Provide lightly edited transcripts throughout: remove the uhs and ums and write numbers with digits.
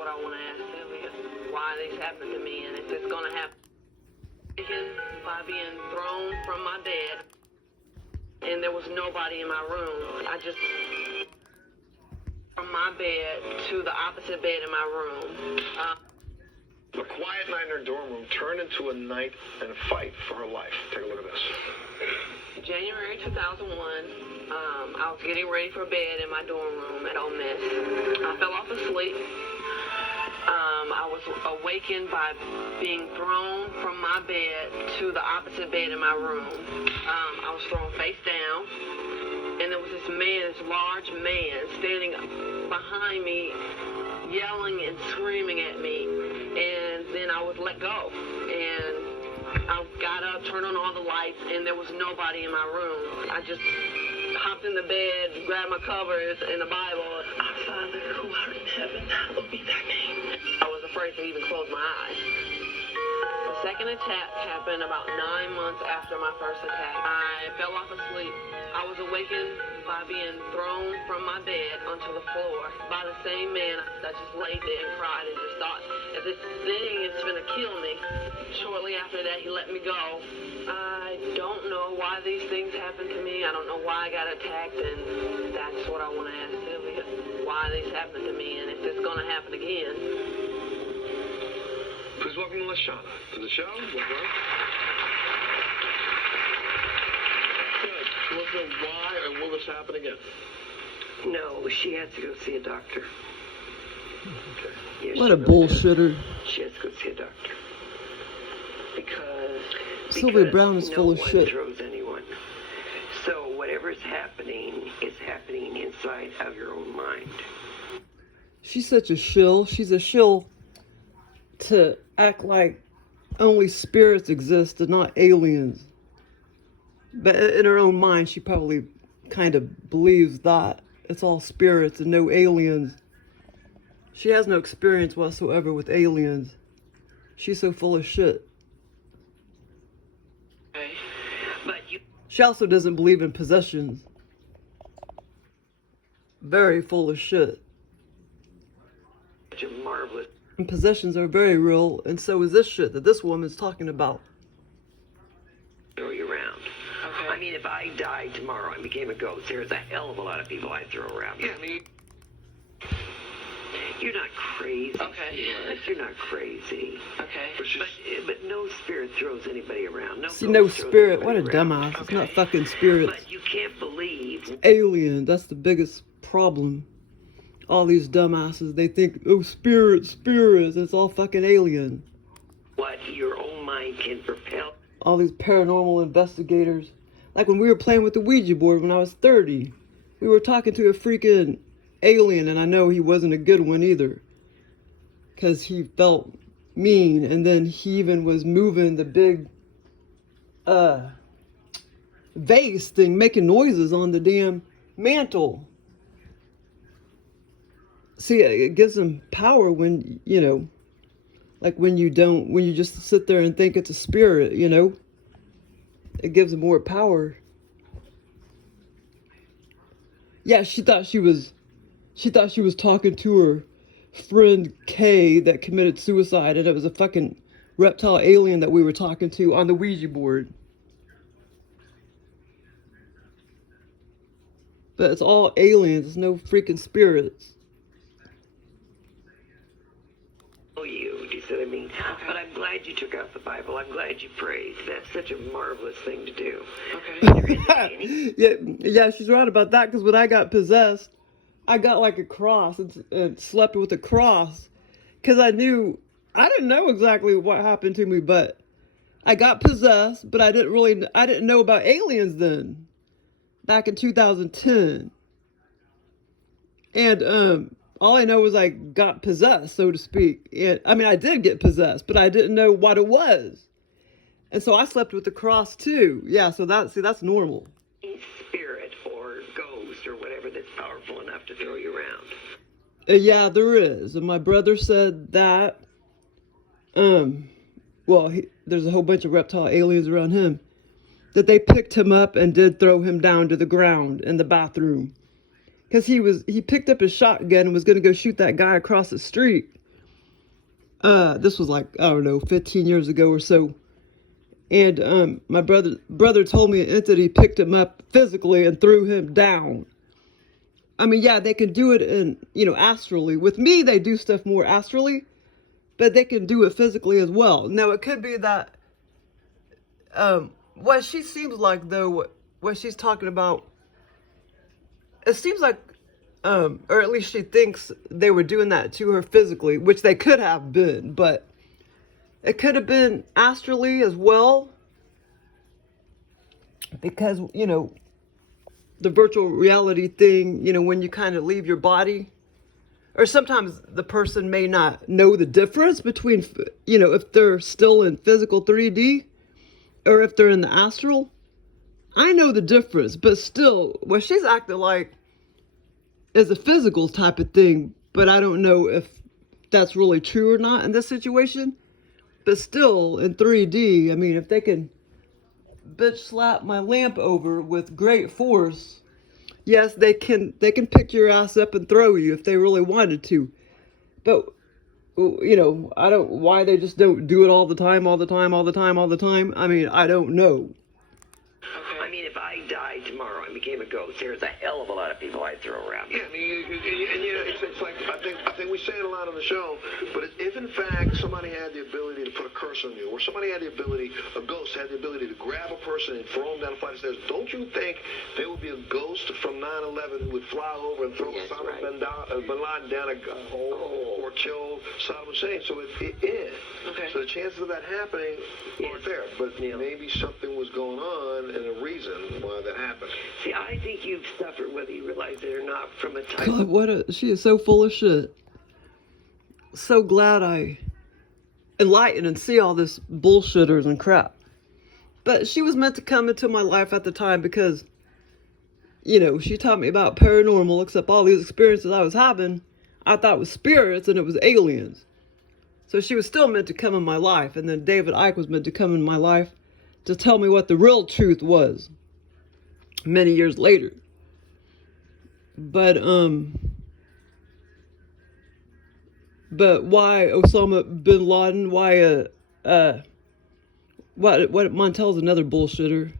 what I want to ask Sylvia. Why this happened to me, and if it's going to happen by being thrown from my bed, and there was nobody in my room. I just from my bed to the opposite bed in my room. A quiet night in her dorm room turned into a night and a fight for her life. Take a look at this. January 2001, I was getting ready for bed in my dorm room at Ole Miss. I fell off asleep. I was awakened by being thrown from my bed to the opposite bed in my room. I was thrown face down, and there was this man, this large man, standing behind me, yelling and screaming at me. And then I was let go, and I got up, turned on all the lights, and there was nobody in my room. I just hopped in the bed, grabbed my covers and the Bible. Our Father who art in heaven, hallowed be thy name. I was afraid to even close my eyes. The second attack happened about 9 months after my first attack. I fell off asleep. I was awakened by being thrown from my bed onto the floor by the same man. I just laid there and cried and just thought, if this thing is gonna kill me. Shortly after that, he let me go. I don't know why these things happen to me. I don't know why I got attacked, and that's what I want to ask Sylvia. Why these happen to me, and if it's gonna happen again. Please welcome Lashana to the show. Welcome. Good. She wants to know why and will this happen again? No, she has to go see a doctor. Okay. Yeah, What a bullshitter. She has to go see a doctor. Because Sylvia Browne is full of no shit. one throws anyone. So whatever's happening is happening inside of your own mind. She's such a shill. She's a shill to act like only spirits exist and not aliens. But in her own mind, she probably kind of believes that it's all spirits and no aliens. She has no experience whatsoever with aliens. She's so full of shit. Okay. But you She also doesn't believe in possessions. Very full of shit. such a marvelous And possessions are very real, and so is this shit that this woman's talking about. throw you around. Okay. I mean, if I died tomorrow and became a ghost, there's a hell of a lot of people I'd throw around. Yeah, I mean, You're not crazy. Okay. Sheila. You're not crazy. okay. But no spirit throws anybody around. See, no ghost throws spirit. What a anybody around. dumbass. It's not Okay. fucking spirits. But you can't believe. Alien. That's the biggest problem. All these dumbasses, they think, oh, spirits. It's all fucking alien. What your own mind can propel. All these paranormal investigators. Like when we were playing with the Ouija board when I was 30. We were talking to a freaking alien, and I know he wasn't a good one either. Because he felt mean, and then he even was moving the big vase thing, making noises on the damn mantle. See, it gives them power when, you know, like when you just sit there and think it's a spirit, you know. It gives them more power. Yeah, she thought she was talking to her friend Kay that committed suicide, and it was a fucking reptile alien that we were talking to on the Ouija board. But it's all aliens, there's no freaking spirits. You see what I mean? But I'm glad you took out the Bible. I'm glad you prayed. That's such a marvelous thing to do. Okay. Yeah, she's right about that, because when I got possessed, I got like a cross and slept with a cross, because I didn't know exactly what happened to me, but I got possessed, but I didn't know about aliens then, back in 2010. And all I know was I got possessed, so to speak. I mean, I did get possessed, but I didn't know what it was. And so I slept with the cross too. Yeah, so that's normal. Spirit or ghost or whatever that's powerful enough to throw you around. Yeah, there is. And my brother said that, there's a whole bunch of reptile aliens around him, that they picked him up and did throw him down to the ground in the bathroom. Because he picked up his shotgun and was going to go shoot that guy across the street. This was like, I don't know, 15 years ago or so. And my brother told me an entity picked him up physically and threw him down. I mean, yeah, they can do it in, astrally. With me, they do stuff more astrally, but they can do it physically as well. Now, it could be that, what she seems like, though, what she's talking about, it seems like, or at least she thinks they were doing that to her physically, which they could have been, but it could have been astrally as well, because, the virtual reality thing, when you kind of leave your body, or sometimes the person may not know the difference between, if they're still in physical 3D or if they're in the astral. I know the difference, but still, what she's acting like is a physical type of thing, but I don't know if that's really true or not in this situation. But still, in 3D, I mean, if they can bitch slap my lamp over with great force, yes, they can pick your ass up and throw you if they really wanted to. But, I don't, why they just don't do it all the time. I mean, I don't know. I mean, if I died tomorrow and became a ghost, there's a hell of a lot of people I'd throw around. Yeah, I mean, it's like, I think we say it a lot on the show, but if in fact somebody had the ability to put a curse on you, or somebody had the ability, a ghost had the ability to grab a person and throw them down a flight of stairs, don't you think there would be a ghost from 9/11 who would fly over and throw Osama bin Laden down a hole or kill Saddam Hussein? So it is. Okay. So the chances of that happening aren't there, but maybe something was going on and a reason why that happened. See, I think you've suffered, whether you realize it or not, from a type God, she is so full of shit. So glad I enlighten and see all this bullshitters and crap. But she was meant to come into my life at the time because, she taught me about paranormal, except all these experiences I was having, I thought was spirits and it was aliens. So she was still meant to come in my life, and then David Icke was meant to come in my life to tell me what the real truth was many years later. But why Osama bin Laden? Why what Montel's another bullshitter.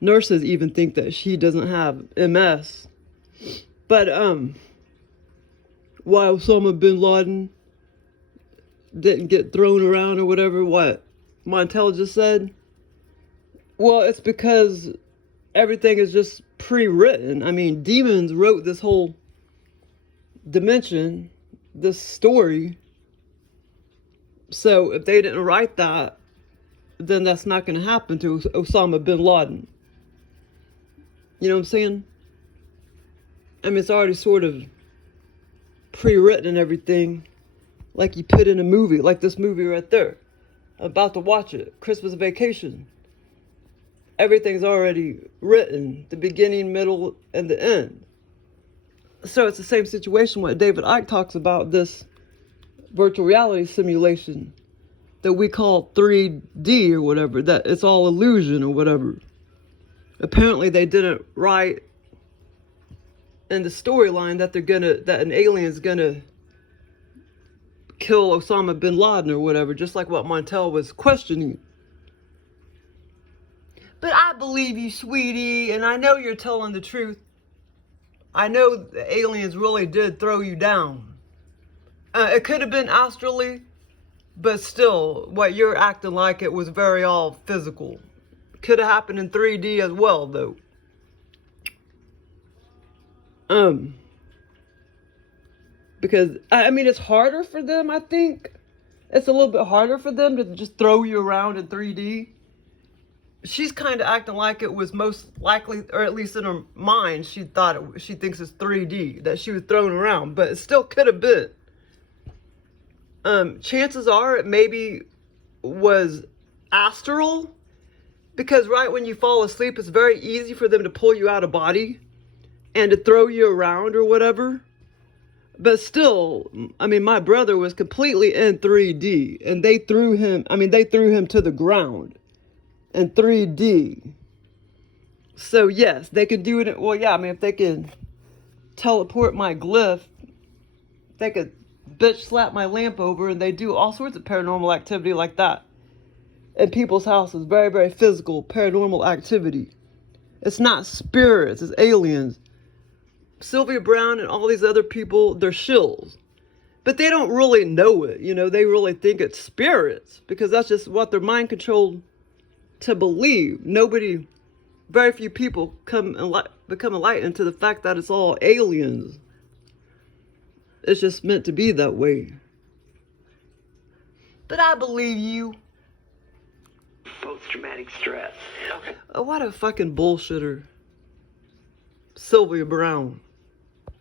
Nurses even think that she doesn't have MS. But why Osama bin Laden didn't get thrown around or whatever, what Montel just said? Well, it's because everything is just pre-written. I mean, demons wrote this whole dimension, this story. So if they didn't write that, then that's not going to happen to Osama bin Laden. You know what I'm saying? I mean, it's already sort of pre-written and everything, like you put in a movie, like this movie right there. I'm about to watch it, Christmas Vacation. Everything's already written, the beginning, middle, and the end. So it's the same situation what David Icke talks about, this virtual reality simulation that we call 3D or whatever, that it's all illusion or whatever. Apparently they didn't write in the storyline that that an alien's gonna kill Osama bin Laden or whatever, just like what Montel was questioning. But I believe you, sweetie, and I know you're telling the truth. I know the aliens really did throw you down. It could have been astrally, but still, what you're acting like, it was very all physical. Could have happened in 3D as well, though. Because, I mean, it's harder for them, I think. It's a little bit harder for them to just throw you around in 3D. She's kind of acting like it was most likely, or at least in her mind, she thinks it's 3D, that she was thrown around, but it still could have been. Chances are it maybe was astral, because right when you fall asleep, it's very easy for them to pull you out of body and to throw you around or whatever. But still, I mean, my brother was completely in 3D, and they threw him to the ground in 3D. So yes, they could do it. Well, yeah, I mean, if they could teleport my glyph, they could bitch slap my lamp over, and they do all sorts of paranormal activity like that in people's houses. Very, very physical paranormal activity. It's not spirits, it's aliens. Sylvia Browne and all these other people, they're shills. But they don't really know it, you know. They really think it's spirits because that's just what they're mind controlled to believe. Very few people become enlightened to the fact that it's all aliens. It's just meant to be that way. But I believe you. Post-traumatic stress. Okay. Oh, what a fucking bullshitter. Sylvia Browne.